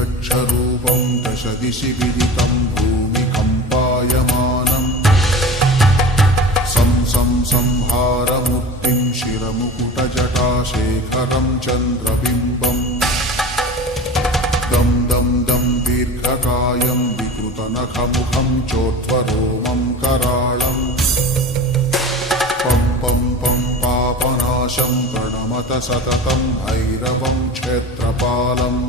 यक्षरूपं दशदिशि विदितं भूमिकम्पायमानं संहारमूर्तिं शिरमुकुटजटाशेखरं चन्द्रबिम्बम् दं दं दं दीर्घकायं विकृतनखमुखं चोत्थरोमं कराळम् पं पं पं पापनाशं प्रणमत सततं भैरवं क्षेत्रपालम्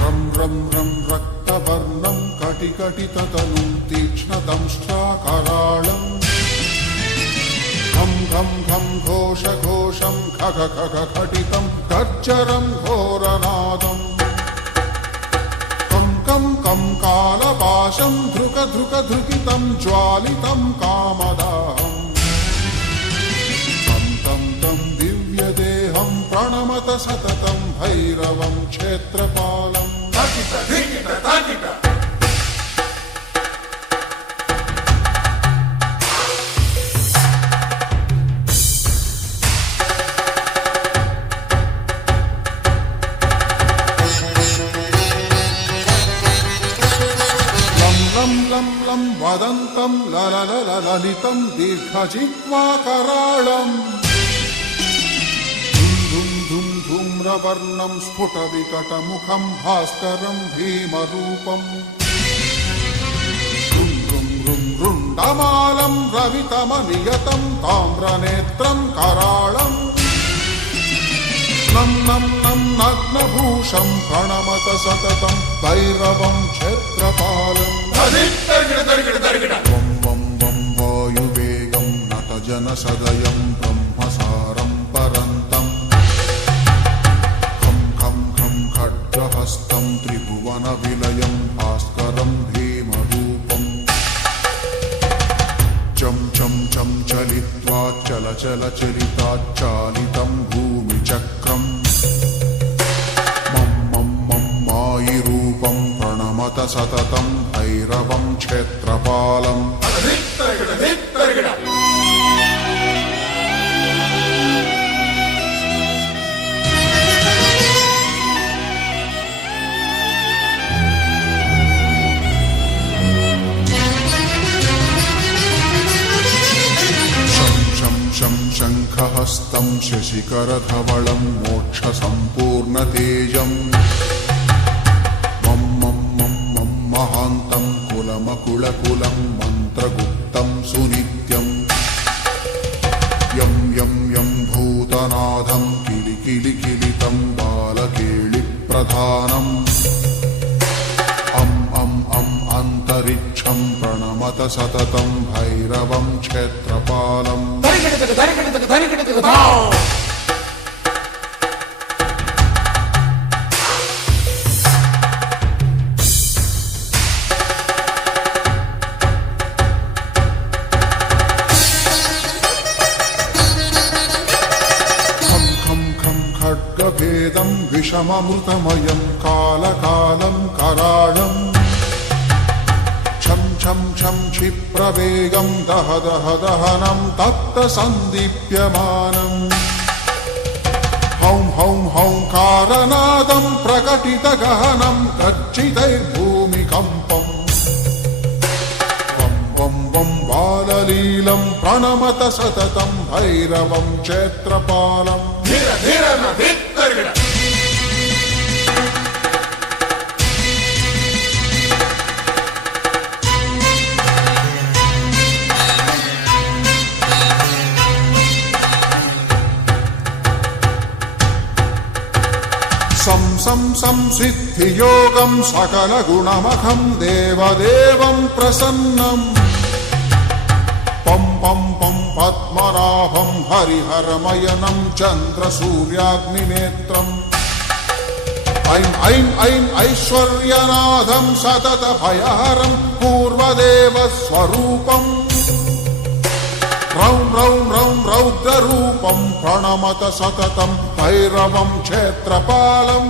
रं रं रं रक्तवर्णं कटिकटिततनुं तीक्ष्णदंष्ट्राकराळम् घं घं घं घोषघोषं खग खग खटितं गर्जरं घोरनादम् कं कं कं कालपाशं धृक धृक धृकितं ज्वालितं कामदाहम् तं तं तं दिव्यदेहं प्रणमत सततं भैरवं क्षेत्रपालम् लं लं लं वदन्तं ललितं दीर्घजिह्वाकराळम् धुं धुं धूम्रवर्णं स्फुटविकटमुखं भास्करं भीमरूपम् रुं रुं रुं रुण्डमालं रवितमनियतं ताम्रनेत्रं कराळम् नं नं नं नग्नभूषं प्रणमत सततं भैरवं क्षेत्रपालम् वं वं वं वायुवेगं नतजनसदयं ब्रह्मसारं परन्तम् खं खं खं खड्गहस्तं त्रिभुवनविलयं भास्करं भीमरूपम् चं चं चं चलित्वा चल चल चलिताच्चालितं भूमिचक्रम् मं मं मं मायिरूपं प्रणमत सततं भैरवं क्षेत्रपालम् शं शङ्खहस्तं शशिकरधवलं मोक्षसम्पूर्णतेजम् मं मं मं मं महान्तं कुलमकुलकुलं मन्त्रगुप्तं सुनित्यम् यं यं यं भूतनाथं किलिकिलिकिलितं बालकेलिप्रधानम् अम् अम् अम् अन्तरिक्षं प्रणमत सततं भैरवं क्षेत्रपालम् खड्गभेदं विषममृतमयं कालकालं कराळम् छं छं छं क्षिप्रवेगं दह दह दहनं तप्तसन्दीप्यमानम् हौं हौं हौंकारनादं प्रकटितगहनं गच्चितैर्भूमिकम्पम् वं वं वं बाललीलं प्रणमत सततं भैरवं क्षेत्रपालम् संसिद्धियोगं सकलगुणमखं देवदेवं प्रसन्नम् पं पं पं पद्मनाभं हरिहरमयनं चन्द्रसूर्याग्निनेत्रम् ऐं ऐं ऐं ऐश्वर्यनाथं सततभयहरं पूर्वदेवस्वरूपम् రౌం రౌం రౌం రౌద్రరూపం ప్రణమత సతతం భైరవం క్షేత్రపాలం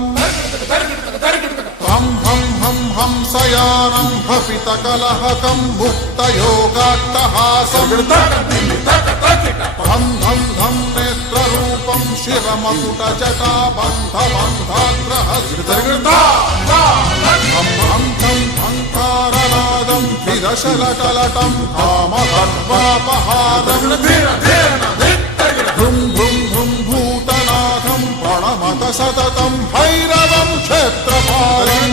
హం హం హం హంసయానం హపితకలహకం ముక్తయోగాట్టహాసం ధం ధం ధం నేత్రరూపం శిరమకుటజటాబంధబంధాగ్రహస్ృతం హం హం ఠం హంకారనాదం విదశలటలటం కామగర్వాపహారం భృం భృం భృం భూతనాథం ప్రణమత సతతం భైరవం క్షేత్రపాలం